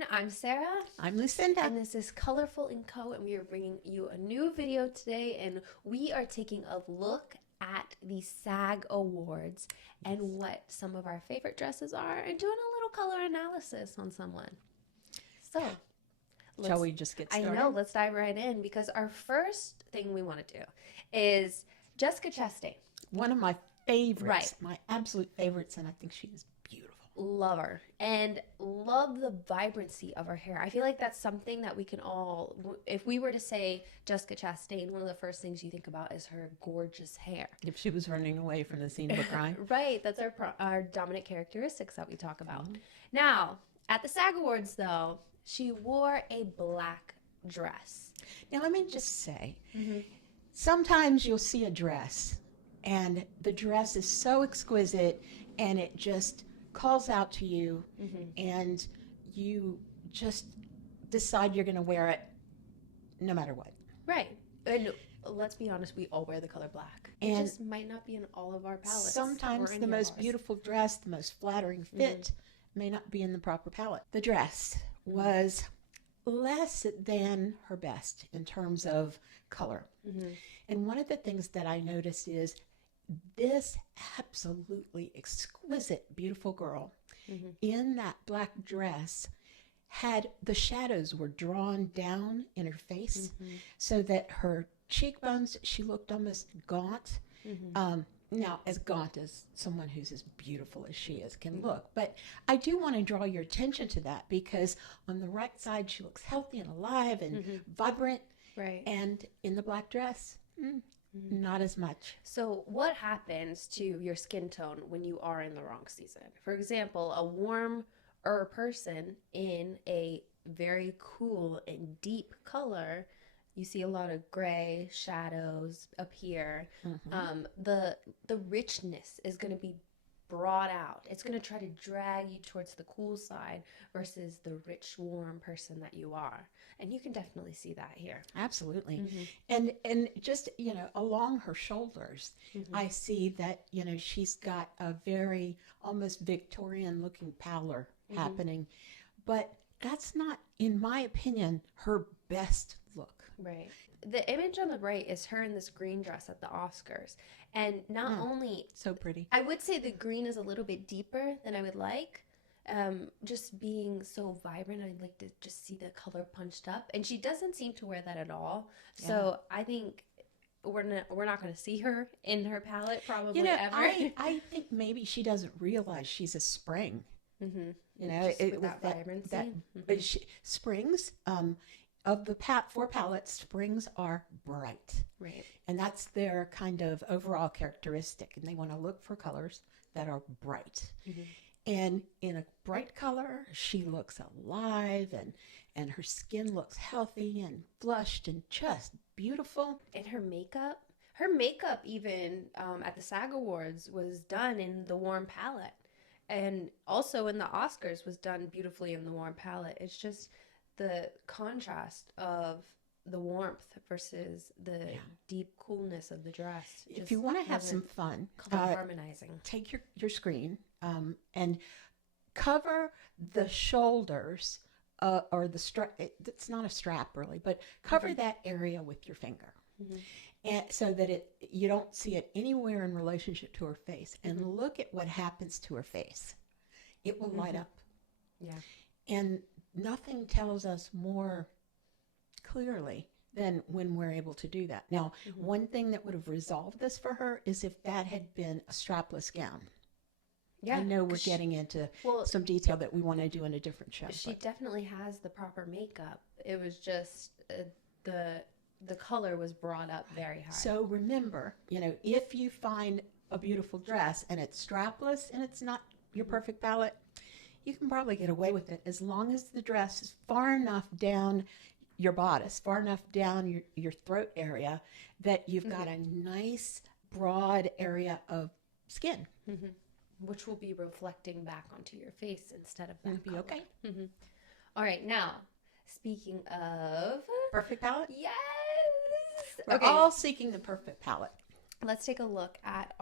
everyone. I'm Sarah. I'm Lucinda. And this is Colorful&Co. And we are bringing you a new video today. And we are taking a look at the SAG Awards and what some of our favorite dresses are and doing a little color analysis on someone. So, shall we just get started? I know, let's dive right in because our first thing we want to do is Jessica Chastain. One of my favorites, Right. my absolute favorites, and I think she is beautiful. Love her and love the vibrancy of her hair. I feel like that's something that we can all, if we were to say Jessica Chastain, one of the first things you think about is her gorgeous hair. If she was running away from the scene of a crime. Right, that's our dominant characteristics that we talk about. Now, at the SAG Awards though, she wore a black dress. Now let me just say, sometimes you'll see a dress and the dress is so exquisite and it just calls out to you and you just decide you're going to wear it no matter what. Right. And let's be honest, we all wear the color black. It just might not be in all of our palettes. Sometimes the most beautiful dress, the most flattering fit may not be in the proper palette. The dress was less than her best in terms of color. And one of the things that I noticed is this absolutely exquisite, beautiful girl in that black dress had the shadows were drawn down in her face so that her cheekbones, she looked almost gaunt. Now, as gaunt as someone who's as beautiful as she is can look. But I do want to draw your attention to that because on the right side, she looks healthy and alive and vibrant. Right. And in the black dress, not as much. So what happens to your skin tone when you are in the wrong season? For example, a warmer person in a very cool and deep color, you see a lot of gray shadows appear. The richness is going to be brought out. It's going to try to drag you towards the cool side versus the rich, warm person that you are. And you can definitely see that here. Absolutely. And just, along her shoulders, I see that, she's got a very almost Victorian looking pallor happening. But that's not, in my opinion, her best look. Right. The image on the right is her in this green dress at the Oscars. And not only... So pretty. I would say the green is a little bit deeper than I would like. Just being so vibrant, I'd like to just see the color punched up. And she doesn't seem to wear that at all. Yeah. So I think we're not going to see her in her palette probably ever. I think maybe she doesn't realize she's a spring. With that vibrancy. Springs... of the four palettes, springs are bright. Right. And that's their kind of overall characteristic. And they want to look for colors that are bright. And in a bright color, she looks alive and her skin looks healthy and flushed and just beautiful. And her makeup even at the SAG Awards was done in the warm palette. And also in the Oscars was done beautifully in the warm palette. It's just the contrast of the warmth versus the deep coolness of the dress. If you want to have some fun, harmonizing. Take your screen and cover the shoulders or the strap. It's not a strap really, but cover that area with your finger, and so that you don't see it anywhere in relationship to her face. And look at what happens to her face. It will light up. Yeah. And nothing tells us more clearly than when we're able to do that. Now, one thing that would have resolved this for her is if that had been a strapless gown. Yeah, I know we're getting into some detail that we want to do in a different show. She definitely has the proper makeup. It was just the color was brought up very high. So remember, if you find a beautiful dress and it's strapless and it's not your perfect palette, you can probably get away with it as long as the dress is far enough down your bodice, far enough down your throat area that you've got a nice broad area of skin. Which will be reflecting back onto your face instead of that color. Okay. All right, now, speaking of... Perfect palette? Yes! We're all seeking the perfect palette. Let's take a look at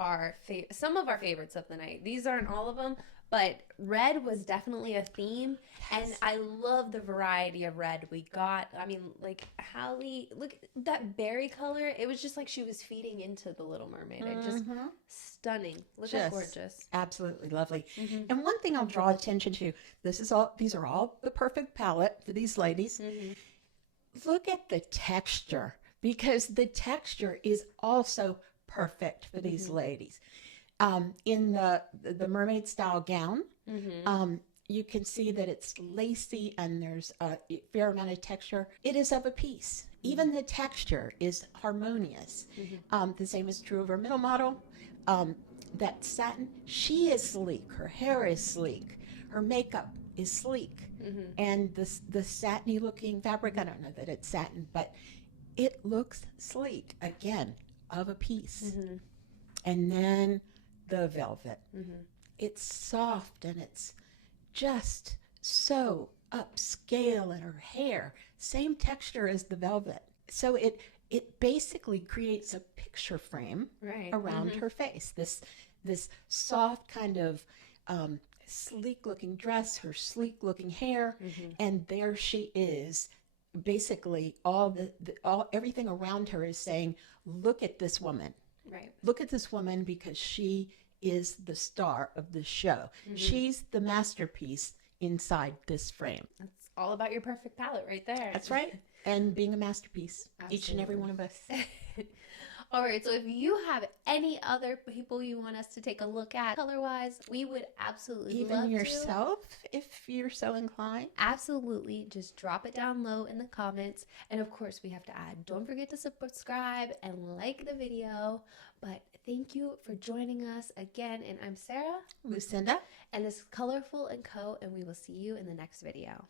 some of our favorites of the night. These aren't all of them, But red was definitely a theme, and I love the variety of red we got. I mean, like Hallie, look that berry color. It was just like she was feeding into the Little Mermaid. It just stunning. Look how gorgeous. Absolutely lovely. And one thing I'll draw attention to, these are all the perfect palette for these ladies. Look at the texture, because the texture is also perfect for these ladies. In the mermaid style gown, you can see that it's lacy and there's a fair amount of texture. It is of a piece. Even the texture is harmonious. The same is true of our middle model. That satin, she is sleek. Her hair is sleek. Her makeup is sleek. And the satiny looking fabric, I don't know that it's satin, but it looks sleek. Again, of a piece. And then the velvet. It's soft and it's just so upscale, and her hair, same texture as the velvet. So it basically creates a picture frame around her face. This soft kind of sleek looking dress, her sleek looking hair, and there she is. Basically, everything around her is saying, "Look at this woman." Right. Look at this woman, because she is the star of the show. She's the masterpiece inside this frame. That's all about your perfect palette right there. That's right. And being a masterpiece, each and every one of us. All right, so if you have any other people you want us to take a look at color-wise, we would absolutely love to. Even yourself, if you're so inclined. Absolutely. Just drop it down low in the comments. And of course, we have to add, don't forget to subscribe and like the video. But thank you for joining us again. And I'm Sarah. Lucinda. And this is Colorful&Co. And we will see you in the next video.